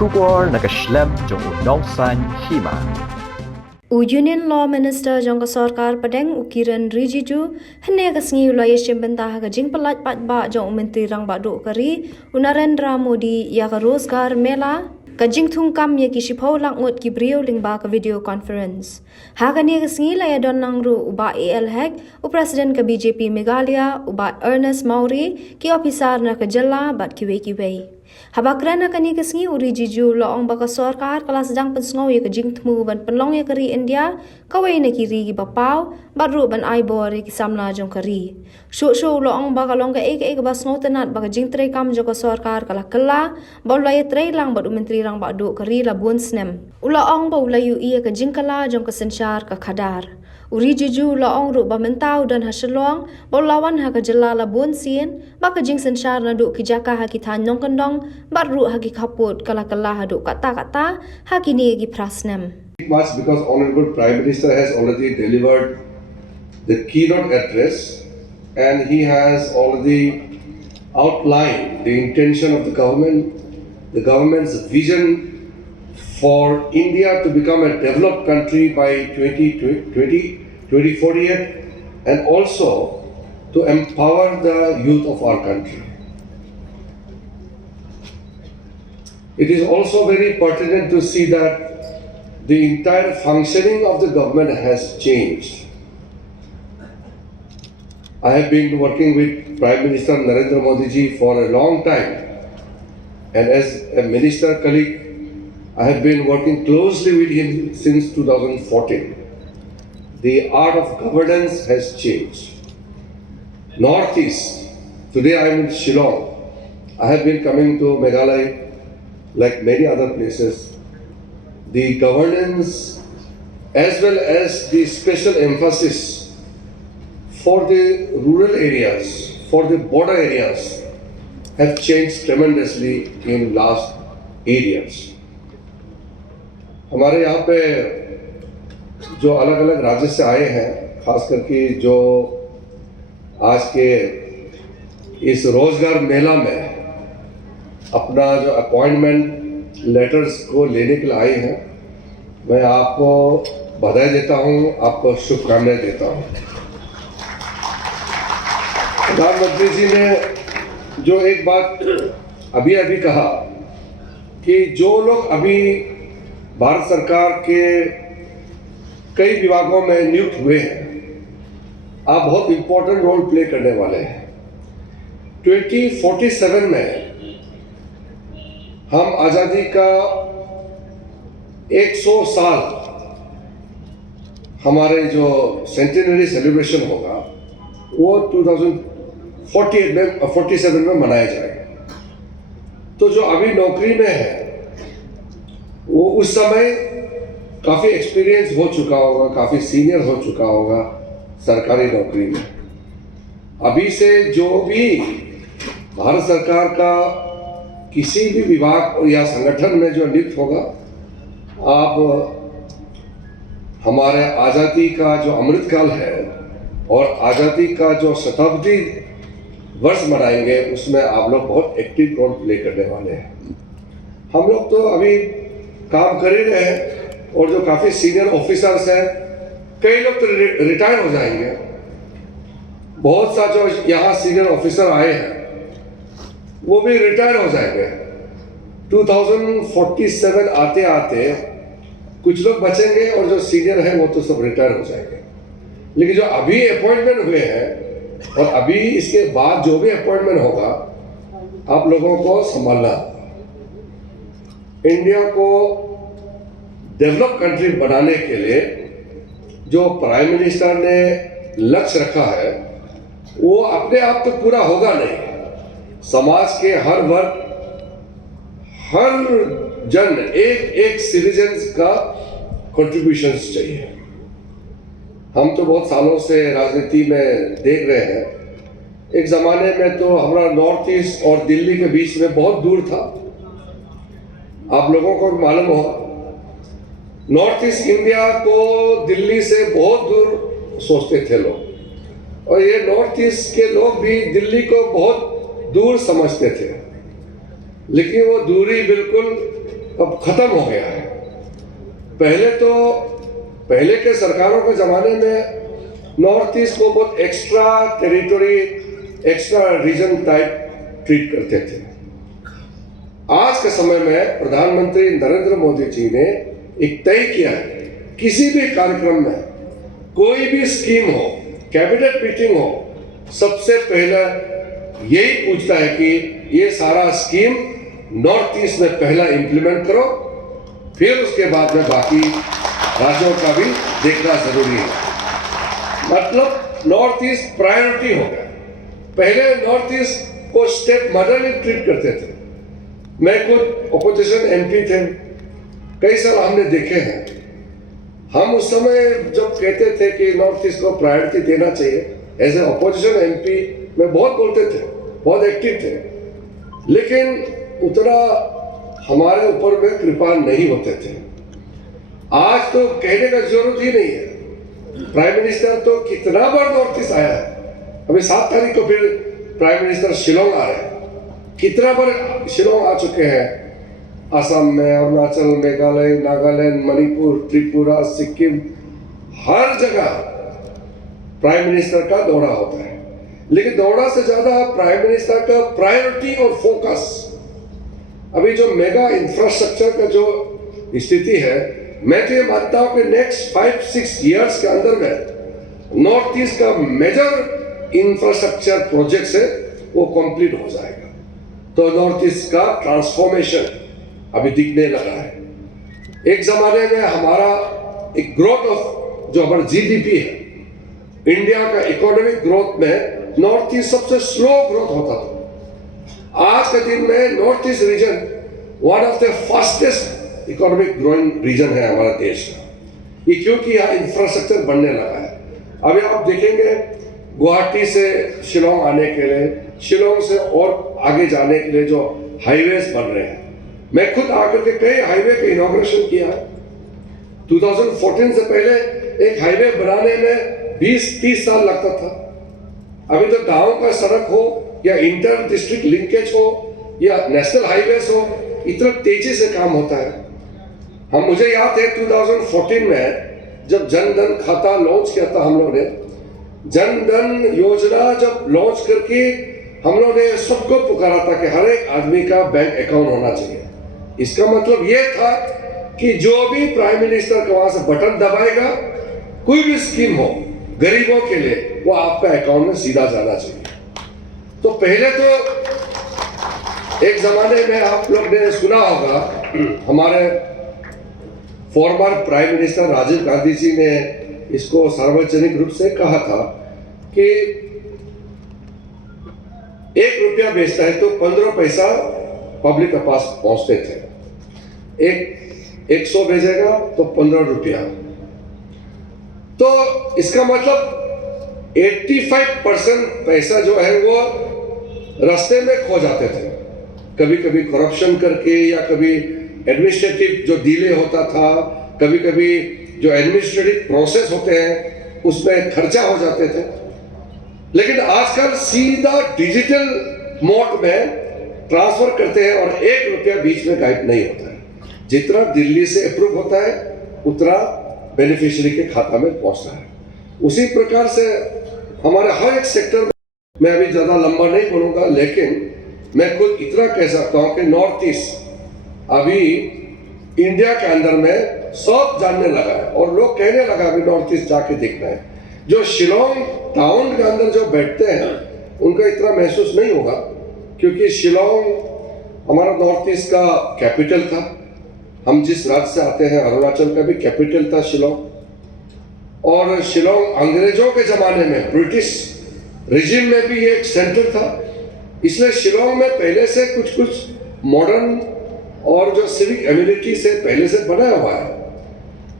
Shubor nakaslem jong unongsan hima. Union Law Minister jong sarkar padeng Kiren Rijiju hene kasngi ulaya shembentah ka jing pelat pat ba jong menteri rang badu kari Narendra Modi ya ka rozgar mela ka jing thungkam ye ki shipho langut ki brio lingba ka video conference ha ka ne kasngi laya don nangru uba AL Hek President ka BJP Meghalaya uba Ernest Mauri ki officer na ka jalla bat ki wei Habakran kani kasngi Rijiju laong baka sarkar kala sedang pensngau ye ka jing thmu ban penlong ye kari India kawai na kiri ki bapau badru ban ai bore ki samla jong kari shu laong baka long ka ek bas ngau tenat baka jing tre kam joko sarkar kala kala bolai tre lang badu menteri rang badu kari la bun snem ulaong ba ulayu ia ka jing kala jong ka senchar ka khadar Rijiju laong ru ba mentau dan haselong bolawan ha ka jela la bun sien baka jing senchar na du ki jaka ha ki than nong kandong badru ha ki khaput kala ha du kata ha ki ni ki prasnem. Much because Honorable Prime Minister has already delivered the keynote address and he has already outlined the intention of the government's vision for India to become a developed country by 2048 and also to empower the youth of our country. It is also very pertinent to see that the entire functioning of the government has changed. I have been working with Prime Minister Narendra Modi ji for a long time, and as a minister colleague, I have been working closely with him since 2014. The art of governance has changed. Northeast, today I am in Shillong. I have been coming to Meghalaya like many other places. The governance as well as the special emphasis for the rural areas, for the border areas have changed tremendously in last 8 years. हमारे यहाँ पे जो अलग अलग राज्य से आए हैं, खास करके जो आज के इस रोजगार मेला में अपना जो अपॉइंटमेंट लेटर्स को लेने के लिए आए हैं, मैं आपको बधाई देता हूँ, आपको शुभकामनाएं देता हूँ। प्रधानमंत्री जी ने जो एक बात अभी कहा कि जो लोग अभी भारत सरकार के कई विभागों में नियुक्त हुए हैं, आप बहुत इंपॉर्टेंट रोल प्ले करने वाले हैं। 2047 में हम आज़ादी का 100 साल हमारे जो सेंटिनरी सेलिब्रेशन होगा वो 2047 में मनाया जाएगा। तो जो अभी नौकरी में है वो उस समय काफ़ी एक्सपीरियंस हो चुका होगा, काफ़ी सीनियर हो चुका होगा सरकारी नौकरी में। अभी से जो भी भारत सरकार का किसी भी विभाग या संगठन में जो नियुक्त होगा, आप हमारे आज़ादी का जो अमृतकाल है और आज़ादी का जो शताब्दी वर्ष मनाएंगे, उसमें आप लोग बहुत एक्टिव रोल प्ले करने वाले हैं। हम लोग तो अभी काम कर ही रहे हैं और जो काफ़ी सीनियर ऑफिसर्स हैं, कई लोग तो रिटायर हो जाएंगे। बहुत सा जो यहाँ सीनियर ऑफिसर आए हैं वो भी रिटायर हो जाएंगे। 2047 आते आते कुछ लोग बचेंगे और जो सीनियर हैं वो तो सब रिटायर हो जाएंगे। लेकिन जो अभी अपॉइंटमेंट हुए हैं और अभी इसके बाद जो भी अपॉइंटमेंट होगा, आप लोगों को संभालना। इंडिया को डेवलप कंट्री बनाने के लिए जो प्राइम मिनिस्टर ने लक्ष्य रखा है वो अपने आप तो पूरा होगा नहीं। समाज के हर वर्ग, हर जन, एक सिटीजन का कंट्रीब्यूशंस चाहिए। हम तो बहुत सालों से राजनीति में देख रहे हैं, एक ज़माने में तो हमारा नॉर्थ ईस्ट और दिल्ली के बीच में बहुत दूर था। आप लोगों को मालूम होगा, नॉर्थ ईस्ट इंडिया को दिल्ली से बहुत दूर सोचते थे लोग, और ये नॉर्थ ईस्ट के लोग भी दिल्ली को बहुत दूर समझते थे। लेकिन वो दूरी बिल्कुल अब खत्म हो गया है। पहले के सरकारों के ज़माने में नॉर्थ ईस्ट को बहुत extra territory, extra region type treat करते थे। आज के समय में प्रधानमंत्री नरेंद्र मोदी जी ने एक तय किया है, किसी भी कार्यक्रम में कोई भी स्कीम हो, कैबिनेट मीटिंग हो, सबसे पहले यही पूछता है कि ये सारा स्कीम नॉर्थ ईस्ट में पहला इंप्लीमेंट करो, फिर उसके बाद में बाकी राज्यों का भी देखना जरूरी है। मतलब नॉर्थ ईस्ट प्रायोरिटी हो गया। पहले नॉर्थ ईस्ट को स्टेट मॉडल ट्रीट करते थे। मैं खुद ऑपोजिशन एमपी थे, कई साल हमने देखे हैं। हम उस समय जब कहते थे कि नॉर्थ ईस्ट को प्रायोरिटी देना चाहिए, एज ए ऑपोजिशन एमपी में बहुत बोलते थे, बहुत एक्टिव थे, लेकिन उतना हमारे ऊपर में कृपा नहीं होते थे। आज तो कहने का जरूरत ही नहीं है। प्राइम मिनिस्टर तो कितना बार नॉर्थ ईस्ट आया है। अभी 7 तारीख को फिर प्राइम मिनिस्टर शिलोंग आ रहे हैं। कितना बार शिलोंग आ चुके हैं। असम में, अरुणाचल, मेघालय, नागालैंड, मणिपुर, त्रिपुरा, सिक्किम, हर जगह प्राइम मिनिस्टर का दौरा होता है। लेकिन दौरा से ज्यादा प्राइम मिनिस्टर का प्रायोरिटी और फोकस, अभी जो मेगा इंफ्रास्ट्रक्चर का जो स्थिति है, मैं तो ये मानता हूं कि नेक्स्ट 5-6 इयर्स के अंदर में नॉर्थ ईस्ट का मेजर इंफ्रास्ट्रक्चर प्रोजेक्ट से वो कंप्लीट हो जाएगा। तो नॉर्थ ईस्ट का ट्रांसफॉर्मेशन अभी दिखने लगा है। एक जमाने में हमारा एक ग्रोथ ऑफ जो हमारा जीडीपी है, इंडिया का इकोनॉमिक ग्रोथ में नॉर्थ ईस्ट सबसे स्लो ग्रोथ होता था। आज के दिन में north east region one of the fastest economic growing region है हमारा देश का। ये क्योंकि यहाँ इंफ्रास्ट्रक्चर बनने लगा है। अभी आप देखेंगे गुवाहाटी से शिलोंग आने के लिए, शिलोंग से और आगे जाने के लिए जो हाईवेज बन रहे हैं, मैं खुद आकर के कई हाईवे का इनॉग्रेशन किया है। 2014 से पहले एक हाईवे बनाने में 20-30 साल लगता था। अभी तो गांव का सड़क हो या इंटर डिस्ट्रिक्ट लिंकेज हो या नेशनल हाईवेज हो, इतना तेजी से काम होता है। मुझे याद है 2014 में जब जन धन खाता लॉन्च किया था हम लोग ने, जन धन योजना जब लॉन्च करके हम लोग ने सबको पुकारा था कि हर एक आदमी का बैंक अकाउंट होना चाहिए। इसका मतलब ये था कि जो भी प्राइम मिनिस्टर का वहां से बटन दबाएगा, कोई भी स्कीम हो गरीबों के लिए, वो आपका अकाउंट में सीधा जाना चाहिए। तो पहले तो एक जमाने में आप लोग ने सुना होगा, हमारे former prime minister Rajiv Gandhi ji ने इसको सार्वजनिक रूप से कहा था कि 1 रुपया बेचता है तो 15 पैसा पब्लिक के पास पहुंचते थे। 100 भेजेगा तो 15 रुपया। तो इसका मतलब 85% पैसा जो है वो रास्ते में खो जाते थे, कभी कभी करप्शन करके या कभी एडमिनिस्ट्रेटिव जो डिले होता था, कभी कभी जो एडमिनिस्ट्रेटिव प्रोसेस होते हैं उसमें खर्चा हो जाते थे। लेकिन आजकल सीधा डिजिटल मोड में ट्रांसफर करते हैं और 1 रुपया बीच में गायब नहीं होता है। जितना दिल्ली से अप्रूव होता है उतना बेनिफिशियरी के खाता में पहुंचता है। उसी प्रकार से हमारे हर एक सेक्टर में, मैं अभी ज्यादा लंबा नहीं बोलूंगा, लेकिन मैं खुद इतना कह सकता हूं कि नॉर्थ ईस्ट अभी इंडिया के अंदर में सब जानने लगा है और लोग कहने लगा अभी नॉर्थ ईस्ट जाके देखना है। जो शिलोंग टाउन के अंदर जो बैठते हैं उनका इतना महसूस नहीं होगा, क्योंकि शिलोंग हमारा नॉर्थ ईस्ट का कैपिटल था। हम जिस राज्य से आते हैं, अरुणाचल का भी कैपिटल था शिलोंग। और शिलोंग अंग्रेजों के जमाने में, ब्रिटिश रिजिम में भी एक सेंटर था। इसलिए शिलोंग में पहले से कुछ मॉडर्न और जो सिविक एम्यूनिटी से पहले से बना हुआ है।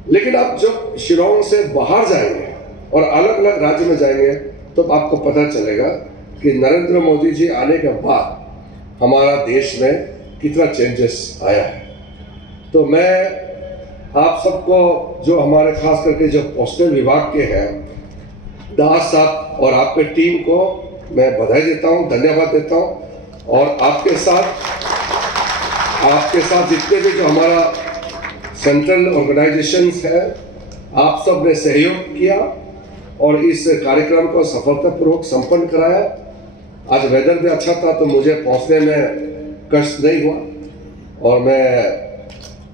लेकिन आप जब शिलोंग से बाहर जाएंगे और अलग अलग राज्य में जाएंगे तो आपको पता चलेगा कि नरेंद्र मोदी जी आने के बाद हमारा देश में कितना चेंजेस आया है। तो मैं आप सबको, जो हमारे खास करके जो पोस्टल विभाग के हैं, दास साहब और आपके टीम को मैं बधाई देता हूं, धन्यवाद देता हूं। और आपके साथ आपके साथ जितने भी जो हमारा सेंट्रल ऑर्गेनाइजेशंस है, आप सब ने सहयोग किया और इस कार्यक्रम को सफलतापूर्वक संपन्न कराया। आज वेदर भी अच्छा था तो मुझे पहुंचने में कष्ट नहीं हुआ और मैं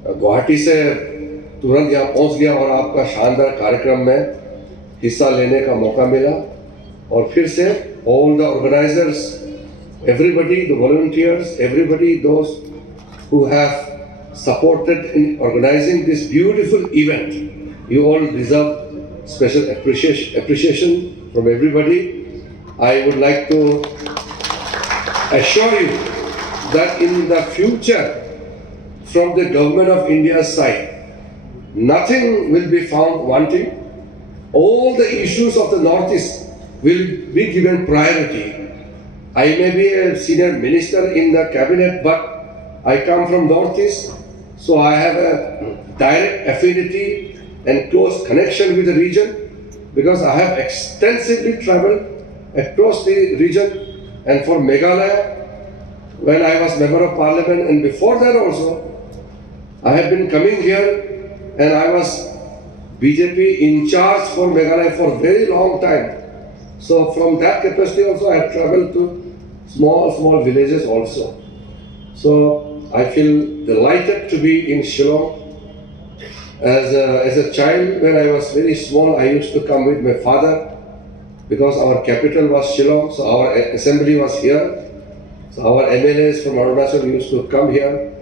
गुवाहाटी से तुरंत यहाँ पहुंच गया और आपका शानदार कार्यक्रम में हिस्सा लेने का मौका मिला। और फिर से all the organisers, everybody, the volunteers, everybody, those who have supported in organizing this beautiful event, you all deserve special appreciation from everybody. I would like to assure you that in the future, from the government of India's side, nothing will be found wanting. All the issues of the Northeast will be given priority. I may be a senior minister in the cabinet, but I come from Northeast, so I have a direct affinity and close connection with the region because I have extensively traveled across the region. And for Meghalaya, when I was member of parliament and before that also, I have been coming here and I was BJP in charge for Meghalaya for a very long time. So from that capacity also I have traveled to small villages also. So I feel delighted to be in Shillong. As a child, when I was very small, I used to come with my father because our capital was Shillong, so our assembly was here. So our MLAs from Arunachal used to come here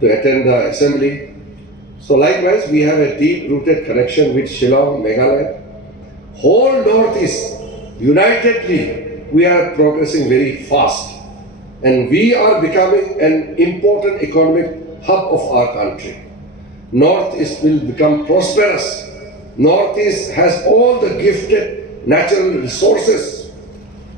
to attend the assembly. So likewise, we have a deep-rooted connection with Shillong, Meghalaya. Whole Northeast, unitedly, we are progressing very fast. And we are becoming an important economic hub of our country. Northeast will become prosperous. Northeast has all the gifted natural resources.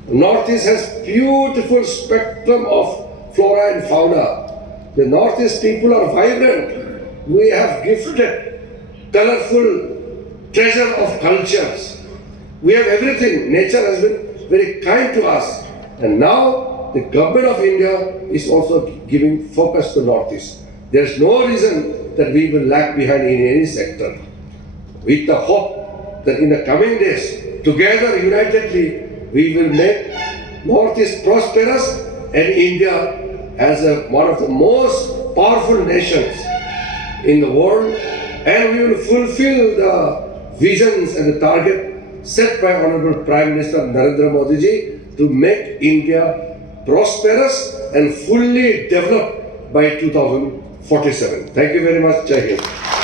Northeast has beautiful spectrum of flora and fauna. The Northeast people are vibrant. We have gifted, colorful treasure of cultures. We have everything. Nature has been very kind to us. And now the government of India is also giving focus to Northeast. There is no reason that we will lag behind in any sector. With the hope that in the coming days, together, unitedly, we will make Northeast prosperous and India as one of the most powerful nations in the world, and we will fulfill the visions and the target set by Honorable Prime Minister Narendra Modi ji to make India prosperous and fully developed by 2047. Thank you very much. Jai Hind.